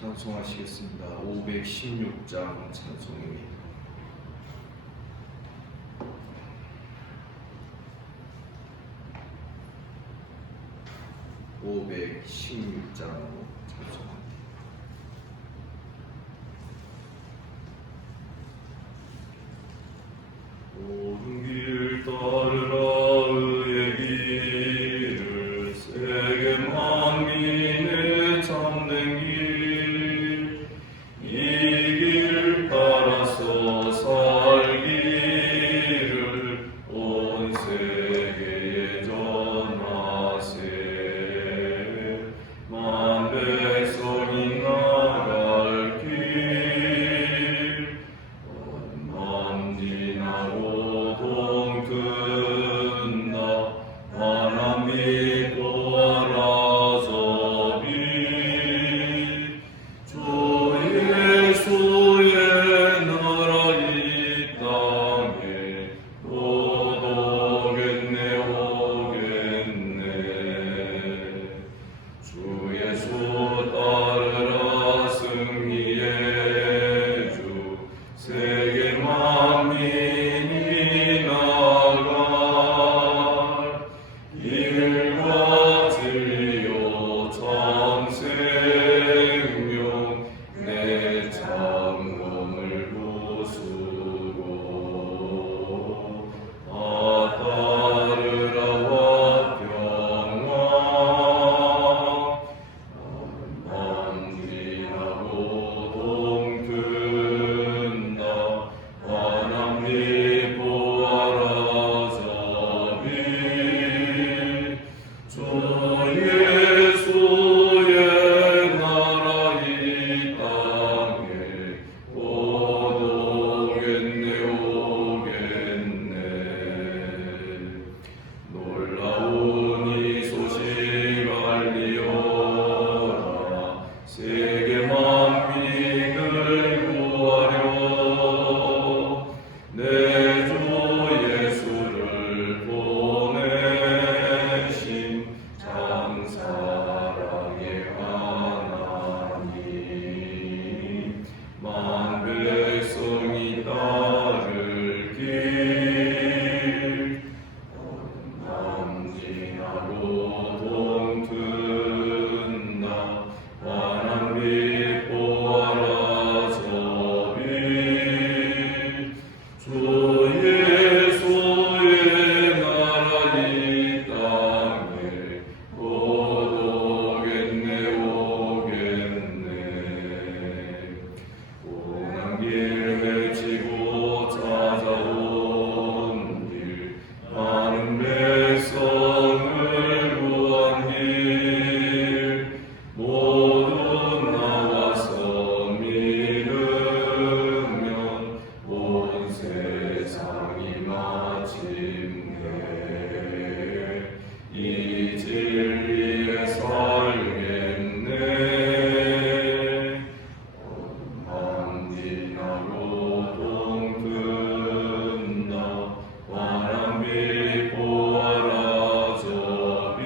찬송하시겠습니다. 516장 찬송입니다. 516장으로 찬송합니다. 온 길 따르라 의의 길을 세계 만민의 참된 길, 이 길 따라서 살기를 온 세계에 전하세. 만 백성이 나갈 길 만 지나고 동튼다. 만한 믿고 알아서 빛 주 예수의 나라 이 땅에 곧 오겠네 오겠네. 주 예수 따르라 승리의 주, 세계 만민이 나갈 길과 진리요 참 생명, 내 장검을 부수고 따르라 화평왕. 만지나고 동튼다. 환한 빛 보아라 저 빛. 주 예수의 나라 이 땅에 곧 오겠네 오겠네. 놀라운 이 소식 알리어라. 세계 만민을 구하려 내 주 예수를 보내신 장사랑의 하나님. 만 백성이 따를 길 남진하고 동튼다. 환한 빛 보아라 저 빛. 주 예수의 나라 이 땅에 곧 오겠네 오겠네. 고난 길 헤치고 찾아온 길, 많은 백성을 구한 길, 모두 나와서 믿으면 온 세상이 마침내 이 진리에 살겠네. 만지나고 동튼다. 환한 빛 보아라 저 빛.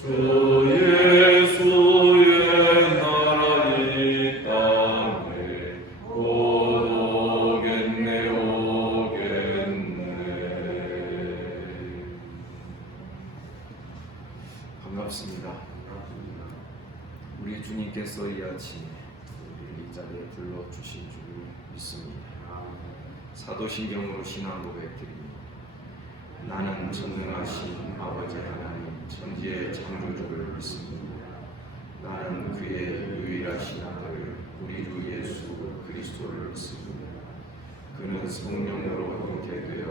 주 예수의 나라 이 땅에 곧 오겠네 오겠네. 반갑습니다. 우리 주님께서 이 아침에 우리를 이 자리에 불러주신 줄 믿습니다. 사도신경으로 신앙 고백드립니다. 나는 전능하신 아버지 하나님 천지의 창조주를 믿습니다. 나는 그의 유일하신 아들 우리 주 예수 그리스도를 믿습니다. 그는 성령으로 잉태되어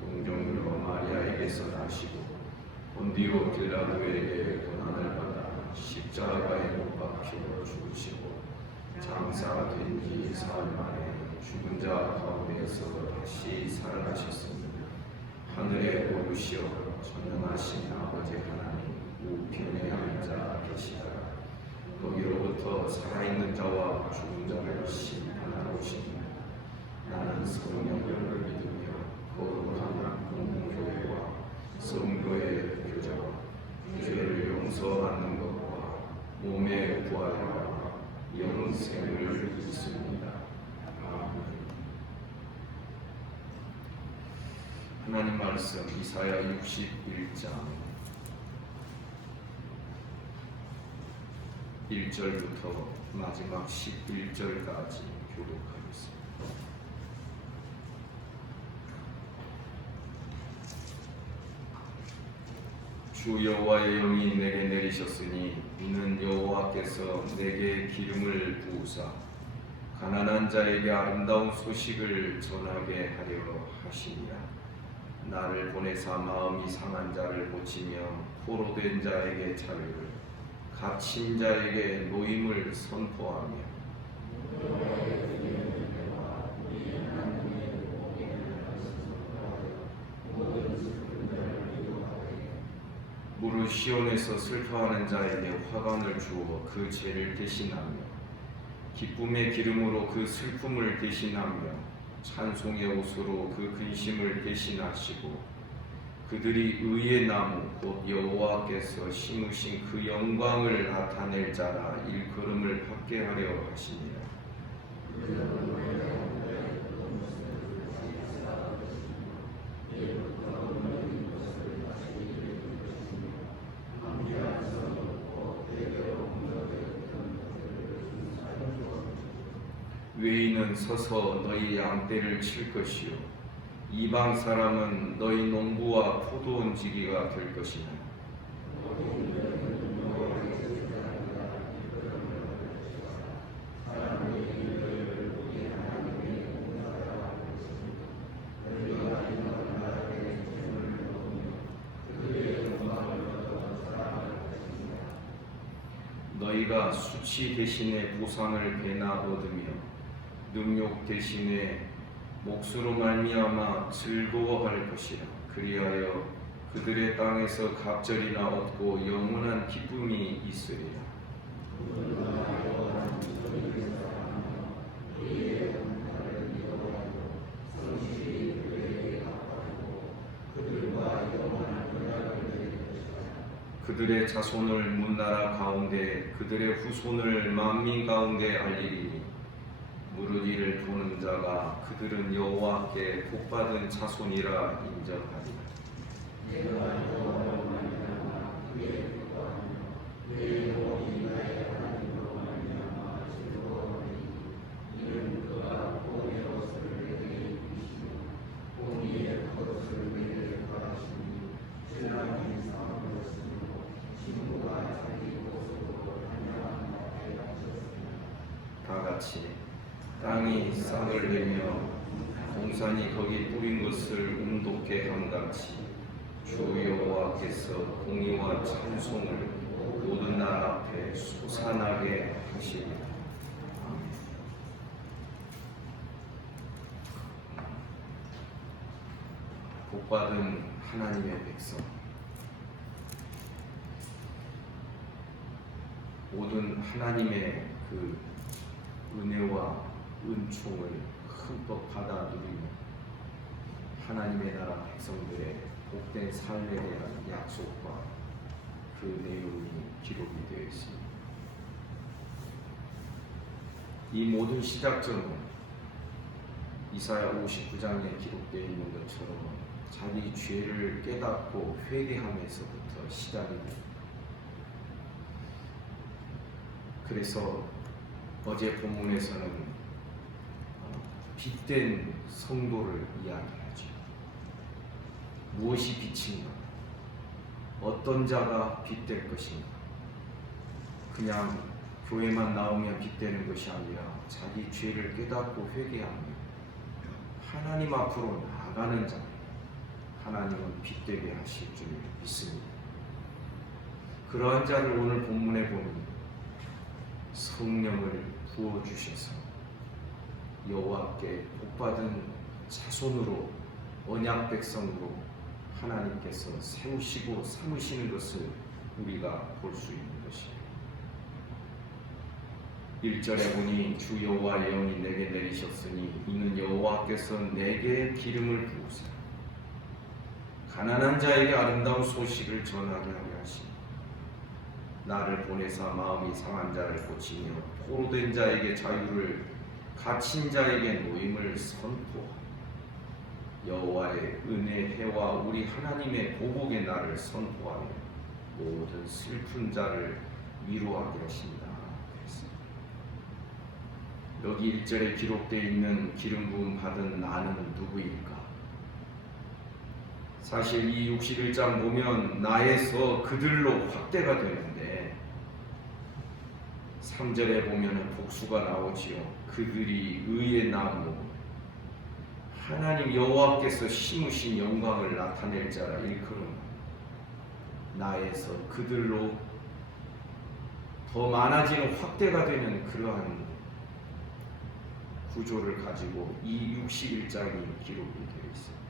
동정녀 마리아에게서 나시고 본디오 빌라도에게 고난을 받아 십자가에 못 박혀 죽으시고 장사된 지 사흘 만에 죽은 자 가운데서 다시 살아나셨습니다. 하늘에 오르시어 전능하신 아버지 하나님 우편에 앉아 계시다가 거기로부터 살아있는 자와 죽은 자를 심판하오시니 나는 성령을 믿으며 거룩한 공동교회와 성도의 교제와 죄를 용서받는 것과 몸의 부활을 하나님 말씀 이사야 61장 1절부터 마지막 11절까지 교독하겠습니다. 주 여호와의 영이 내게 내리셨으니 이는 여호와께서 내게 기름을 부으사 가난한 자에게 아름다운 소식을 전하게 하려 하시니라. 나를 보내사 마음이 상한 자를 고치며 포로된 자에게 자유를, 갇힌 자에게 노임을 선포하며 무릇 시온에서 슬퍼하는 자에게 화관을 주어 그 죄를 대신하며 기쁨의 기름으로 그 슬픔을 대신하며 찬송의 옷으로 그 근심을 대신하시고 그들이 의의 나무 곧 여호와께서 심으신 그 영광을 나타낼 자라 일컬음을 받게 하려 하시니라. 외인은 서서 너희 양떼를 칠 것이요 이방 사람은 너희 농부와 포도원지기가 될 것이나 너희가 수치 대신에 보상을 배나 얻으며 능욕 대신에 몫으로 말미암아 즐거워할 것이라. 그리하여 그들의 땅에서 갑절이나 얻고 영원한 기쁨이 있으리라. 그들의 자손을 문나라 가운데 그들의 후손을 만민 가운데 알리리니 무릇 이를 보는 자가 그들은 여호와께 복받은 자손이라 인정하리라. 다 같이 땅이 싹을 내며 동산이 거기 뿌린 것을 음독게 함같이 주 여호와께서 공의와 찬송을 모든 나라 앞에 솟아나게 하시리라. 복받은 하나님의 백성, 모든 하나님의 그 은혜와 은총을 흠뻑 받아 누리며 하나님의 나라 백성들의 복된 삶에 대한 약속과 그 내용이 기록이 되어 있습니다. 이 모든 시작점은 이사야 59장에 기록되어 있는 것처럼 자기 죄를 깨닫고 회개하면서부터 시작이 됩니다. 그래서 어제 본문에서는 빛된 성도를 이야기하죠. 무엇이 빛인가? 어떤 자가 빛될 것인가? 그냥 교회만 나오면 빛되는 것이 아니라 자기 죄를 깨닫고 회개하며 하나님 앞으로 나아가는 자, 하나님은 빛되게 하실 줄 믿습니다. 그러한 자를 오늘 본문에 보니 성령을 부어주셔서 여호와께 복받은 자손으로 언약 백성으로 하나님께서 세우시고 삼으시는 것을 우리가 볼 수 있는 것입니다. 1절에 보니 주 여호와의 영이 내게 내리셨으니 이는 여호와께서 내게 기름을 부으사 가난한 자에게 아름다운 소식을 전하게 하려 하시니 나를 보내사 마음이 상한 자를 고치며 포로된 자에게 자유를, 갇힌 자에게 노임을 선포하며 여호와의 은혜 해와 우리 하나님의 보복의 날을 선포하며 모든 슬픈 자를 위로하게 하신다. 여기 1절에 기록되어 있는 기름 부음 받은 나는 누구일까? 사실 이 61장 보면 나에서 그들로 확대가 되는데 3절에 보면 복수가 나오지요. 그들이 의의 나무 하나님 여호와께서 심으신 영광을 나타낼 자라 일컬음. 나에서 그들로 더 많아지는 확대가 되는 그러한 구조를 가지고 이 61장이 기록이 되어 있습니다.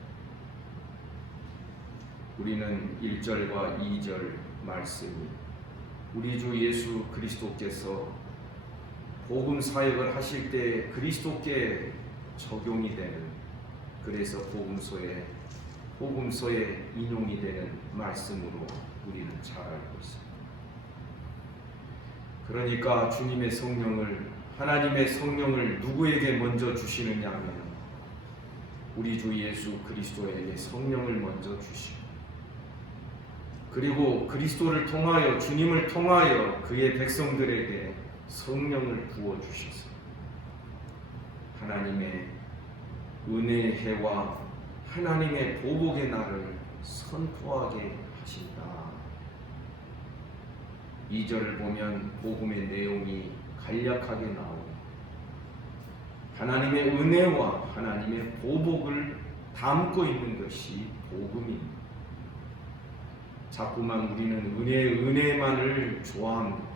우리는 1절과 2절 말씀이 우리 주 예수 그리스도께서 복음 사역을 하실 때 그리스도께 적용이 되는, 그래서 복음서에 인용이 되는 말씀으로 우리는 잘 알고 있습니다. 그러니까 주님의 성령을, 하나님의 성령을 누구에게 먼저 주시느냐 하면 우리 주 예수 그리스도에게 성령을 먼저 주시고, 그리고 그리스도를 통하여, 주님을 통하여 그의 백성들에게 성령을 부어주셔서 하나님의 은혜의 해와 하나님의 보복의 날을 선포하게 하신다. 2절을 보면 복음의 내용이 간략하게 나오고 하나님의 은혜와 하나님의 보복을 담고 있는 것이 복음입니다. 자꾸만 우리는 은혜만을 좋아합니다.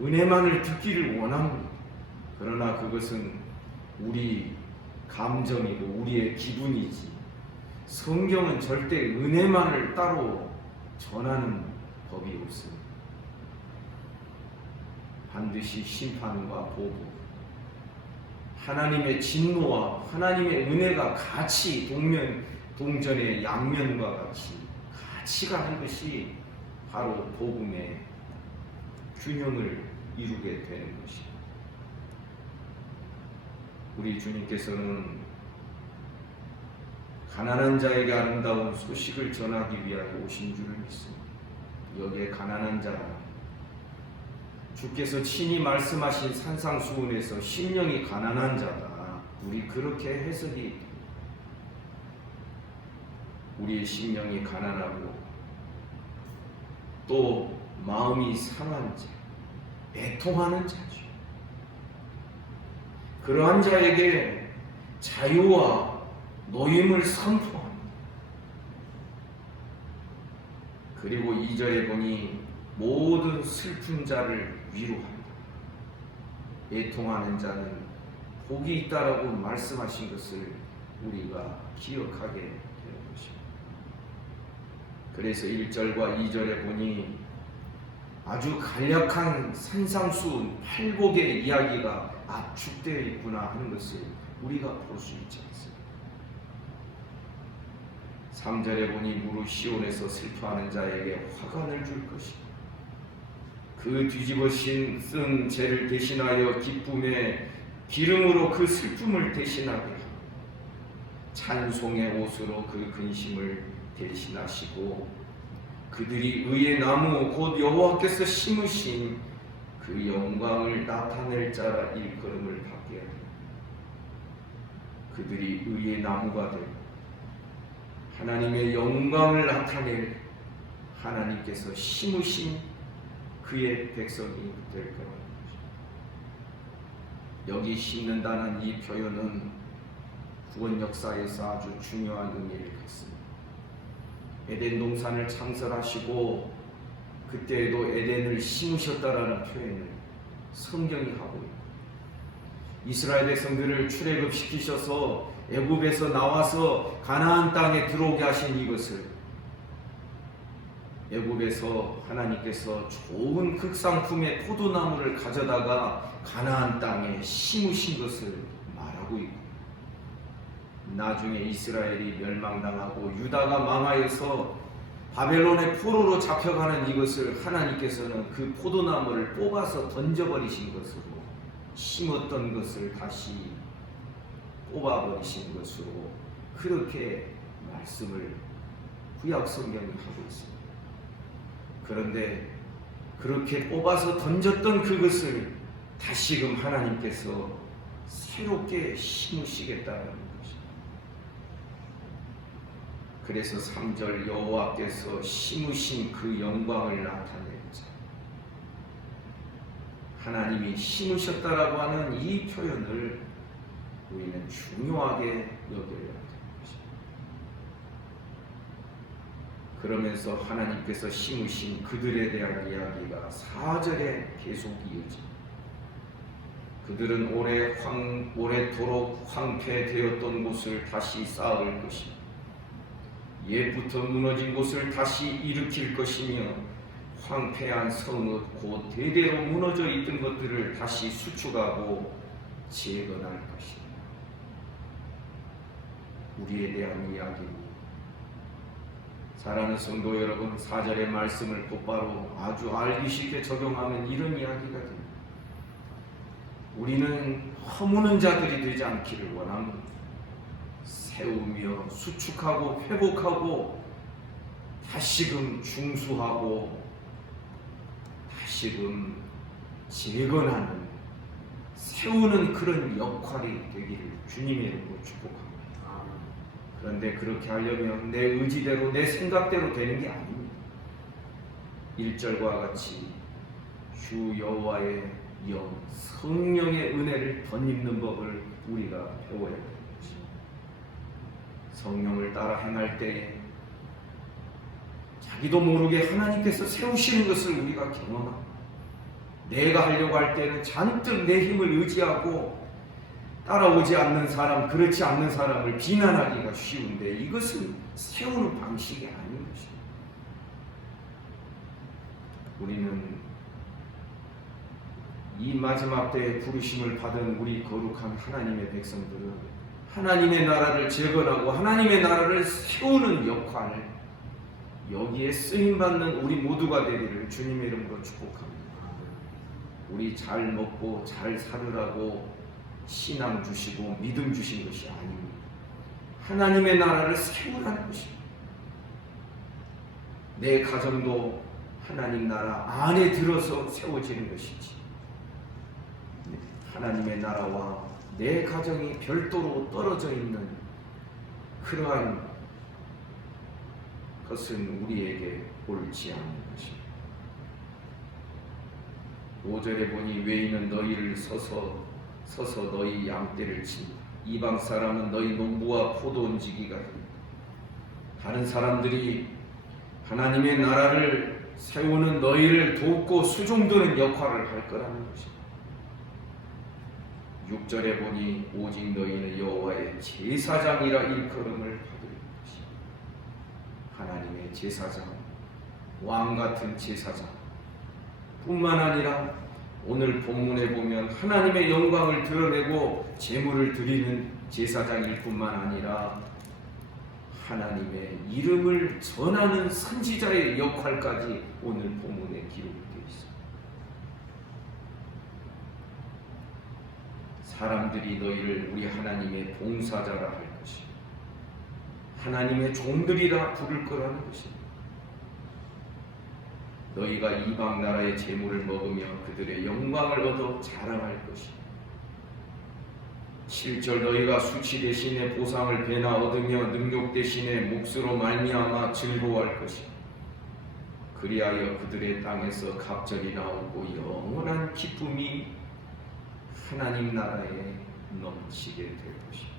은혜만을 듣기를 원합니다. 그러나 그것은 우리 감정이고 우리의 기분이지, 성경은 절대 은혜만을 따로 전하는 법이 없습니다. 반드시 심판과 보복, 하나님의 진노와 하나님의 은혜가 같이 동전의 양면과 같이 가는 것이 바로 복음의 균형을 이루게 되는 것입니다. 우리 주님께서는 가난한 자에게 아름다운 소식을 전하기 위하여 오신 줄을 믿습니다. 여기에 가난한 자, 주께서 친히 말씀하신 산상수훈에서 심령이 가난한 자다, 우리 그렇게 해석이 됩니다. 우리의 심령이 가난하고 또 마음이 상한 자, 애통하는 자죠. 그러한 자에게 자유와 노임을 선포합니다. 그리고 2절에 보니 모든 슬픈 자를 위로한다. 애통하는 자는 복이 있다라고 말씀하신 것을 우리가 기억하게 되는 것입니다. 그래서 1절과 2절에 보니 아주 간략한 산상수훈 8곡의 이야기가 압축되어 있구나 하는 것을 우리가 볼 수 있지 않습니까? 3절에 보니 무릇 시온에서 슬퍼하는 자에게 화관을 줄 것이다. 그 뒤집어쓴 죄를 대신하여 기쁨의 기름으로 그 슬픔을 대신하게 하고 찬송의 옷으로 그 근심을 대신하시고 그들이 의의 나무 곧 여호와께서 심으신 그 영광을 나타낼 자라 일컬음을 받게 하리라. 그들이 의의 나무가 되고 하나님의 영광을 나타낼 하나님께서 심으신 그의 백성이 될 거라는 것입니다. 여기 심는다는 이 표현은 구원 역사에서 아주 중요한 의미를 갖습니다. 에덴 동산을 창설하시고 그때에도 에덴을 심으셨다라는 표현을 성경이 하고 있고, 이스라엘 백성들을 출애굽시키셔서 애굽에서 나와서 가나안 땅에 들어오게 하신 이것을 애굽에서 하나님께서 좋은 극상품의 포도나무를 가져다가 가나안 땅에 심으신 것을 말하고 있고, 나중에 이스라엘이 멸망당하고 유다가 망하여서 바벨론의 포로로 잡혀가는 이것을 하나님께서는 그 포도나무를 뽑아서 던져버리신 것으로, 심었던 것을 다시 뽑아버리신 것으로 그렇게 말씀을 구약 성경이 하고 있습니다. 그런데 그렇게 뽑아서 던졌던 그것을 다시금 하나님께서 새롭게 심으시겠다는 것입니다. 그래서 3절 여호와께서 심으신 그 영광을 나타내고자 하나님이 심으셨다라고 하는 이 표현을 우리는 중요하게 여겨야 합니다. 그러면서 하나님께서 심으신 그들에 대한 이야기가 4절에 계속 이어집니다. 그들은 오래도록 황폐되었던 곳을 다시 쌓을 것이며 옛부터 무너진 곳을 다시 일으킬 것이며 황폐한 성읍 곧 대대로 무너져 있던 것들을 다시 수축하고 재건할 것이다. 우리에 대한 이야기입니다. 사랑하는 성도 여러분, 4절의 말씀을 곧바로 아주 알기 쉽게 적용하면 이런 이야기가 됩니다. 우리는 허무는 자들이 되지 않기를 원합니다. 세우며 수축하고 회복하고 다시금 중수하고 다시금 재건하는 세우는 그런 역할이 되기를 주님의 이름으로 축복합니다. 그런데 그렇게 하려면 내 의지대로 내 생각대로 되는 게 아닙니다. 1절과 같이 주 여호와의 영 성령의 은혜를 덧입는 법을 우리가 배워야 됩니다. 성령을 따라 행할 때 자기도 모르게 하나님께서 세우시는 것을 우리가 경험합니다. 내가 하려고 할 때는 잔뜩 내 힘을 의지하고 따라오지 않는 사람, 그렇지 않는 사람을 비난하기가 쉬운데 이것은 세우는 방식이 아닌 것입니다. 우리는 이 마지막 때에 부르심을 받은 우리 거룩한 하나님의 백성들은 하나님의 나라를 재건하고 하나님의 나라를 세우는 역할, 여기에 쓰임받는 우리 모두가 되기를 주님의 이름으로 축복합니다. 우리 잘 먹고 잘 살으라고 신앙 주시고 믿음 주신 것이 아닙니다. 하나님의 나라를 세우라는 것입니다. 내 가정도 하나님 나라 안에 들어서 세워지는 것이지, 하나님의 나라와 내 가정이 별도로 떨어져 있는 그러한 것은 우리에게 옳지 않은 것입니다. 5절에 보니 외인은 너희를 서서 너희 양떼를 친다. 이방 사람은 너희 농부와 포도 얹기가 된다. 다른 사람들이 하나님의 나라를 세우는 너희를 돕고 수종드는 역할을 할 거라는 것입니다. 6절에 보니 오직 너희는 여호와의 제사장이라 일컬음을 받을 것이다. 하나님의 제사장, 왕 같은 제사장 뿐만 아니라 오늘 본문에 보면 하나님의 영광을 드러내고 제물을 드리는 제사장일 뿐만 아니라 하나님의 이름을 전하는 선지자의 역할까지 오늘 본문에 기록되어 있습니다. 사람들이 너희를 우리 하나님의 봉사자라 할 것이며 하나님의 종들이라 부를 거라는 것입니다. 너희가 이방 나라의 재물을 먹으며 그들의 영광을 얻어 자랑할 것이다. 7절 너희가 수치 대신에 보상을 배나 얻으며 능력 대신에 몫으로 말미암아 즐거워할 것이다. 그리하여 그들의 땅에서 갑절이 나오고 영원한 기쁨이 하나님 나라에 넘치게 될 것이다.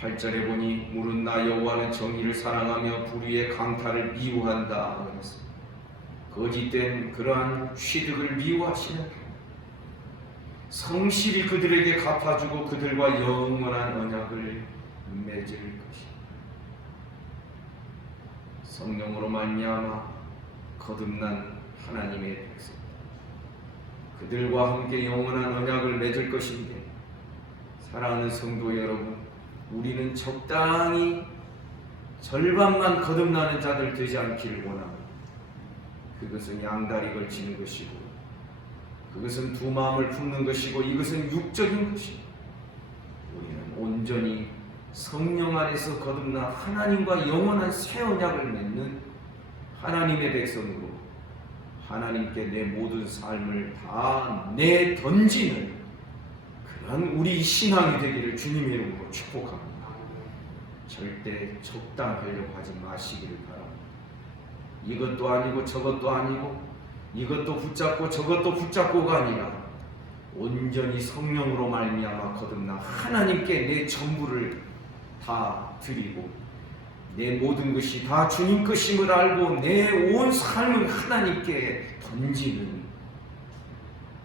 8절에 보니 물은 나 여호와는 정의를 사랑하며 불의의 강탈을 미워한다 그랬습니다. 거짓된 그러한 취득을 미워하시는 하나님, 성실히 그들에게 갚아주고 그들과 영원한 언약을 맺을 것이다. 성령으로 말미암아 거듭난 하나님의 백성, 그들과 함께 영원한 언약을 맺을 것인데, 사랑하는 성도 여러분, 우리는 적당히 절반만 거듭나는 자들 되지 않기를 원합니다. 그것은 양다리 걸치는 것이고, 그것은 두 마음을 품는 것이고, 이것은 육적인 것입니다. 온전히 성령 안에서 거듭나 하나님과 영원한 새 언약을 맺는 하나님의 백성으로 하나님께 내 모든 삶을 다 내던지는 그런 우리 신앙이 되기를 주님의 이름으로 축복합니다. 절대 적당하려고 하지 마시기를 바랍니다. 이것도 아니고 저것도 아니고 이것도 붙잡고 저것도 붙잡고가 아니라 온전히 성령으로 말미암아 거듭나 하나님께 내 전부를 다 드리고 내 모든 것이 다 주님 것임을 알고 내 온 삶을 하나님께 던지는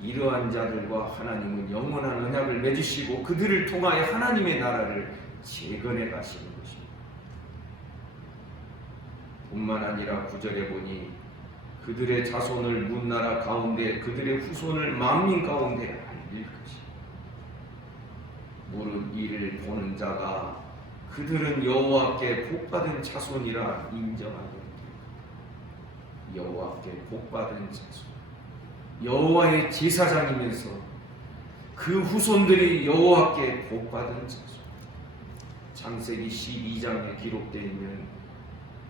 이러한 자들과 하나님은 영원한 언약을 맺으시고 그들을 통하여 하나님의 나라를 재건해 가시는 것입니다. 뿐만 아니라 9절에 보니 그들의 자손을 문나라 가운데 그들의 후손을 만민 가운데 알릴 것이다. 무릇 이를 보는 자가 그들은 여호와께 복받은 자손이라 인정하거든. 여호와께 복받은 자손, 여호와의 제사장이면서 그 후손들이 여호와께 복받은 자손. 창세기 12장에 기록되어 있는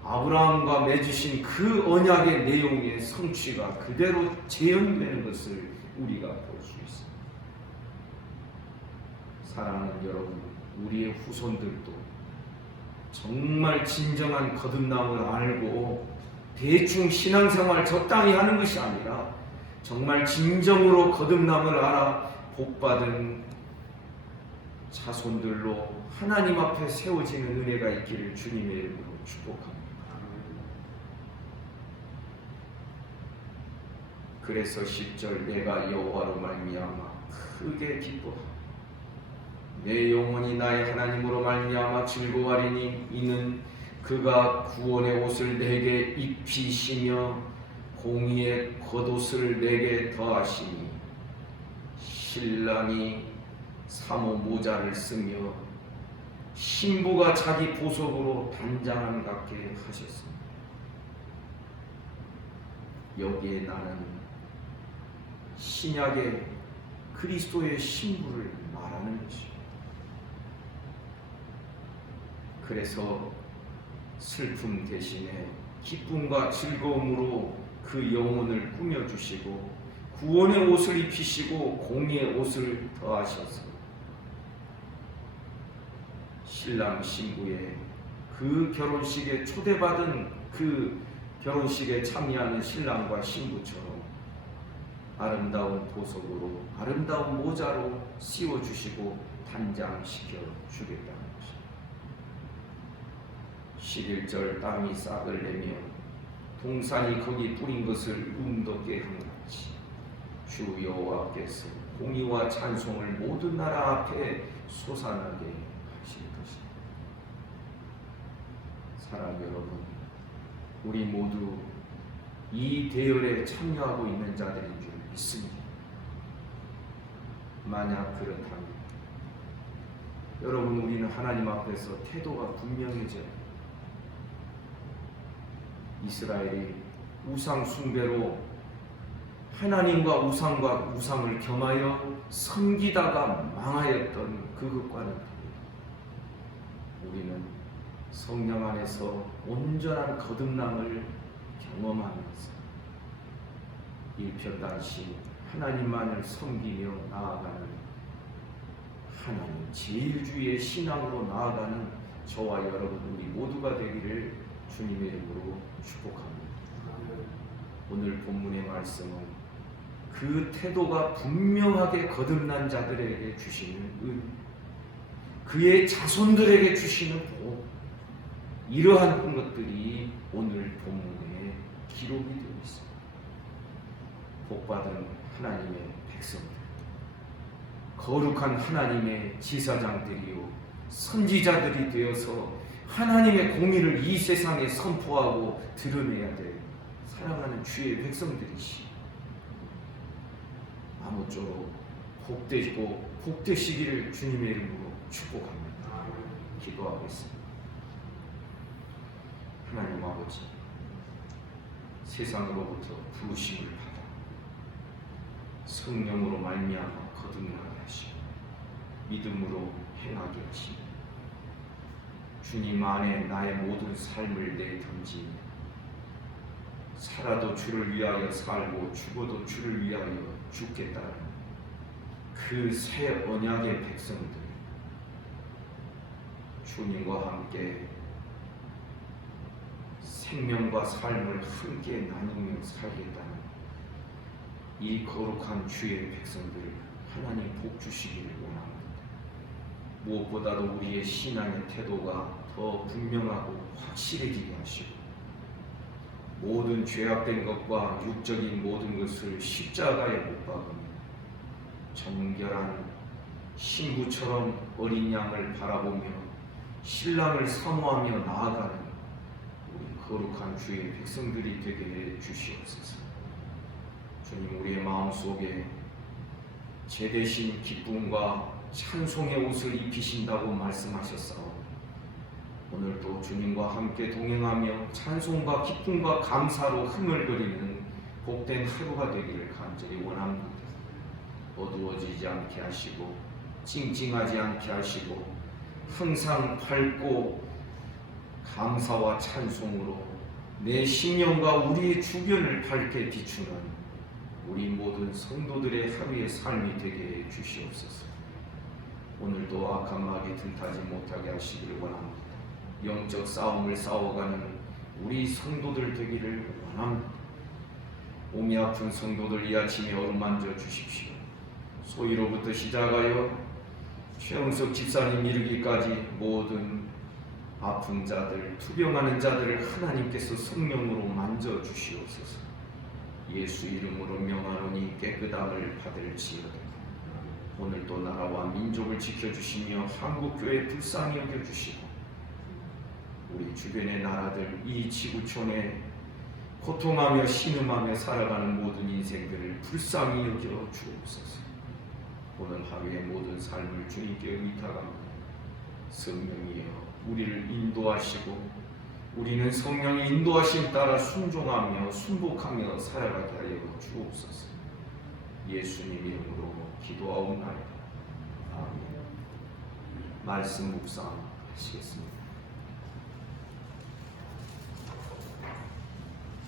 아브라함과 맺으신 그 언약의 내용의 성취가 그대로 재현되는 것을 우리가 볼 수 있습니다. 사랑하는 여러분, 우리의 후손들도 정말 진정한 거듭남을 알고 대충 신앙생활 적당히 하는 것이 아니라 정말 진정으로 거듭남을 알아 복받은 자손들로 하나님 앞에 세워지는 은혜가 있기를 주님의 이름으로 축복합니다. 그래서 10절 내가 여호와로 말미암아 크게 기뻐하고 내 영혼이 나의 하나님으로 말미암아 즐거워하리니 이는 그가 구원의 옷을 내게 입히시며 공의의 겉옷을 내게 더하시니 신랑이 사모 모자를 쓰며 신부가 자기 보석으로 단장을 갖게 하셨습니다. 여기에 나는 신약의 그리스도의 신부를 말하는 것입니다. 그래서 슬픔 대신에 기쁨과 즐거움으로 그 영혼을 꾸며주시고 구원의 옷을 입히시고 공의의 옷을 더하셔서 신랑 신부의 그 결혼식에 초대받은 그 결혼식에 참여하는 신랑과 신부처럼 아름다운 보석으로 아름다운 모자로 씌워주시고 단장시켜 주겠다는 것입니다. 11절 땅이 싹을 내며 동산이 거기 뿌린 것을 움덮게 한 같이 주 여호와께서 공의와 찬송을 모든 나라 앞에 솟아나게 하실 것입니다. 사랑 여러분, 우리 모두 이 대열에 참여하고 있는 자들인 줄 믿습니다. 만약 그렇다면 여러분, 우리는 하나님 앞에서 태도가 분명해져요. 이스라엘이 우상 숭배로 하나님과 우상을 겸하여 섬기다가 망하였던 그것과는 다릅니다. 우리는 성령 안에서 온전한 거듭남을 경험하면서 일편단심 하나님만을 섬기며 나아가는 하나님 제일주의의 신앙으로 나아가는 저와 여러분 우리 모두가 되기를 주님의 이름으로 축복합니다. 오늘 본문의 말씀은 그 태도가 분명하게 거듭난 자들에게 주시는 은, 그의 자손들에게 주시는 복, 이러한 것들이 오늘 본문에 기록이 되어 있습니다. 복받은 하나님의 백성들, 거룩한 하나님의 제사장들이요 선지자들이 되어서 하나님의 공의를 이 세상에 선포하고 드러내야 될 사랑하는 주의 백성들이시, 아무쪼록 복되시고 복되시기를 주님의 이름으로 축복합니다. 기도하겠습니다. 하나님 아버지, 세상으로부터 부르심을 받아 성령으로 말미암아 거듭나게 하시고 믿음으로 행하게 하시니 주님 안에 나의 모든 삶을 내던지니 살아도 주를 위하여 살고 죽어도 주를 위하여 죽겠다는 그 새 언약의 백성들, 주님과 함께 생명과 삶을 함께 나누며 살겠다는 이 거룩한 주의 백성들 하나님 복 주시기를 원합니다. 무엇보다도 우리의 신앙의 태도가 더 분명하고 확실해지게 하시고 모든 죄악된 것과 육적인 모든 것을 십자가에 못 박으며 정결한 신부처럼 어린 양을 바라보며 신랑을 사모하며 나아가는 우리 거룩한 주의 백성들이 되게 해 주시옵소서. 주님, 우리의 마음속에 제대신 기쁨과 찬송의 옷을 입히신다고 말씀하셨사오니 오늘도 주님과 함께 동행하며 찬송과 기쁨과 감사로 흥얼거리는 복된 하루가 되기를 간절히 원합니다. 어두워지지 않게 하시고 찡찡하지 않게 하시고 항상 밝고 감사와 찬송으로 내 심령과 우리의 주변을 밝게 비추는 우리 모든 성도들의 하루의 삶이 되게 해 주시옵소서. 오늘도 악한 마귀 틈타지 못하게 하시기를 원합니다. 영적 싸움을 싸워가는 우리 성도들 되기를 원합니다. 몸이 아픈 성도들 이 아침에 어루만져 주십시오. 소위로부터 시작하여 최영석 집사님 이르기까지 모든 아픈 자들, 투병하는 자들을 하나님께서 성령으로 만져 주시옵소서. 예수 이름으로 명하노니 깨끗함을 받을지어다. 오늘도 나라와 민족을 지켜주시며 한국교회 불쌍히 여겨주시고 우리 주변의 나라들 이 지구촌에 고통하며 신음하며 살아가는 모든 인생들을 불쌍히 여겨 주옵소서. 오늘 하루의 모든 삶을 주님께 의탁합니다. 성령이여 우리를 인도하시고 우리는 성령의 인도하심 따라 순종하며 순복하며 살아가게 하여 주옵소서. 예수님 이름으로 기도하옵나이다. 아멘. 말씀 묵상하시겠습니다.